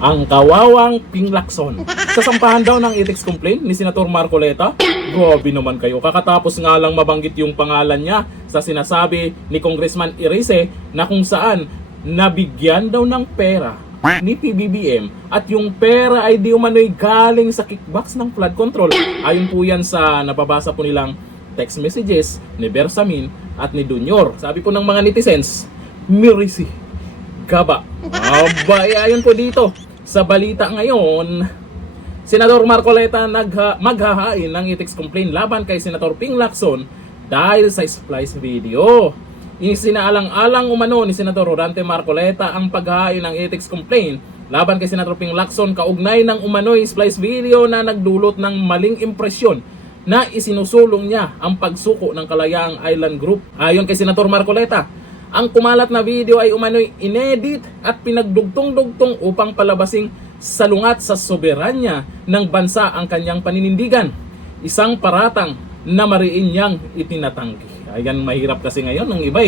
ang kawawang Ping Lacson. Sasampahan daw ng ethics complaint ni Senator Marcoleta. Grabe naman kayo, kakatapos nga lang mabanggit yung pangalan niya sa sinasabi ni Congressman Irice na kung saan nabigyan daw ng pera ni PBBM at yung pera ay di umano'y galing sa kickbacks ng flood control. Ayon po yan sa napabasa po nilang text messages ni Bersamin at ni Junior. Sabi po ng mga netizens, Mirisi Gaba. Abay, ayon po dito sa balita ngayon, Senador Marcoleta maghahain ng ethics complaint laban kay Senator Ping Lacson dahil sa splice video. Isinaalang-alang umano ni Senator Rodante Marcoleta ang paghahain ng ethics complaint laban kay Senator Ping Lacson kaugnay ng umano'y splice video na nagdulot ng maling impresyon na isinusulong niya ang pagsuko ng Kalayaang Island Group. Ayon kay Senator Marcoleta, ang kumalat na video ay umano'y inedit at pinagdugtong-dugtong upang palabasing salungat sa soberanya ng bansa ang kanyang paninindigan. Isang paratang na mariin niyang itinatanggi. Ayan, mahirap kasi ngayon ng iba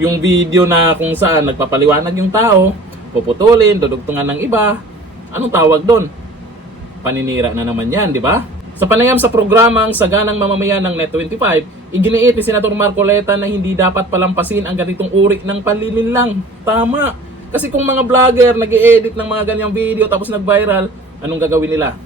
yung video na kung saan nagpapaliwanag yung tao, puputulin, dudugtungan ng iba. Anong tawag doon? Paninira na naman yan, di ba? Sa panayam sa programang Saganang Mamamayan ng Net25, iginiit ni Senator Marcoleta na hindi dapat palampasin ang ganitong uri ng panlilinlang. Tama. Kasi kung mga vlogger nag-i-edit ng mga ganyang video tapos nag-viral, anong gagawin nila?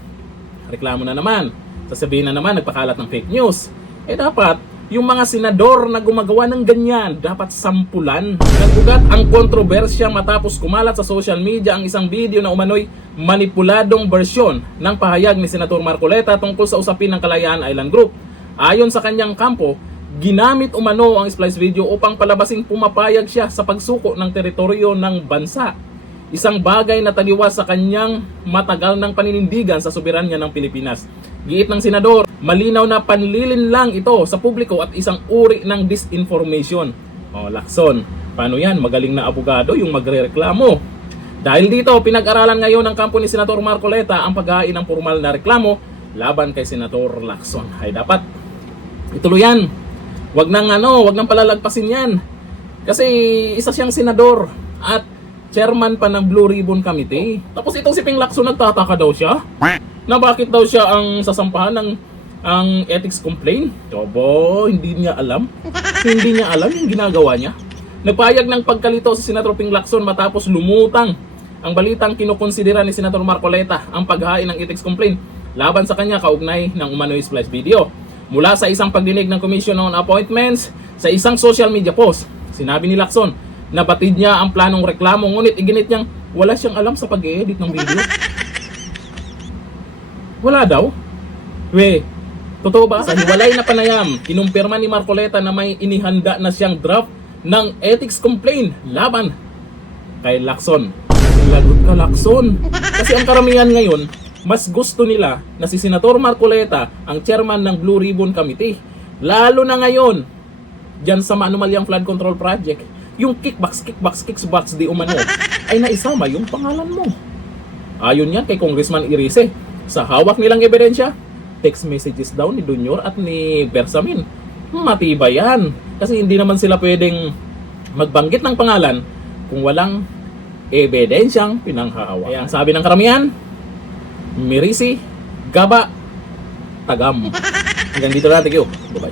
Reklamo na naman. Sasabihin na naman, nagpakalat ng fake news. Dapat, yung mga senador na gumagawa ng ganyan, dapat sampulan. Nagugat ang kontrobersya matapos kumalat sa social media ang isang video na umano'y manipuladong bersyon ng pahayag ni Senator Marcoleta tungkol sa usapin ng Kalayaan Island Group. Ayon sa kanyang kampo, ginamit umano ang splice video upang palabasing pumapayag siya sa pagsuko ng teritoryo ng bansa. Isang bagay na taliwas sa kanyang matagal ng paninindigan sa soberanya ng Pilipinas. Giit ng senador, malinaw na panlilinlang ito sa publiko at isang uri ng disinformation. Lacson, paano yan? Magaling na abogado yung magrereklamo. Dahil dito, pinag-aralan ngayon ng kampo ni Senator Marcoleta ang paghahain ng formal na reklamo laban kay Senator Lacson. Ay dapat ituloy yan. Wag nang palalagpasin yan. Kasi isa siyang senador at chairman pa ng Blue Ribbon Committee. Tapos itong si Ping Lacson, nagtataka daw siya na bakit daw siya ang sasampahan ng ethics complaint. Tobo, hindi niya alam. Hindi niya alam yung ginagawa niya. Nagpahayag ng pagkalito si Senator Ping Lacson matapos lumutang ang balitang kinukonsidera ni Senator Marcoleta ang paghahain ng ethics complaint laban sa kanya kaugnay ng umano'y splice video. Mula sa isang pagdinig ng Commission on Appointments sa isang social media post, sinabi ni Lacson na batid niya ang planong reklamo, ngunit iginit niyang wala siyang alam sa pag-i-edit ng video. Wala daw? Totoo ba? Sa hiwalay na panayam, kinumpirma ni Marcoleta na may inihanda na siyang draft ng ethics complaint laban kay Lacson. Lagot ka, Lacson. Kasi ang karamihan ngayon, mas gusto nila na si Senator Marcoleta ang chairman ng Blue Ribbon Committee. Lalo na ngayon, dyan sa Maanumalyang Flood Control Project, yung kickbacks di umano, ay naisama yung pangalan mo. Ayon yan kay Congressman Irice, sa hawak nilang ebidensya, text messages daw ni Junior at ni Bersamin. Matibay yan. Kasi hindi naman sila pwedeng magbanggit ng pangalan kung walang ebidensyang pinanghahawa. Kaya sabi ng karamihan, Mirisi Gaba Tagam. Hanggang dito natin. Bye-bye.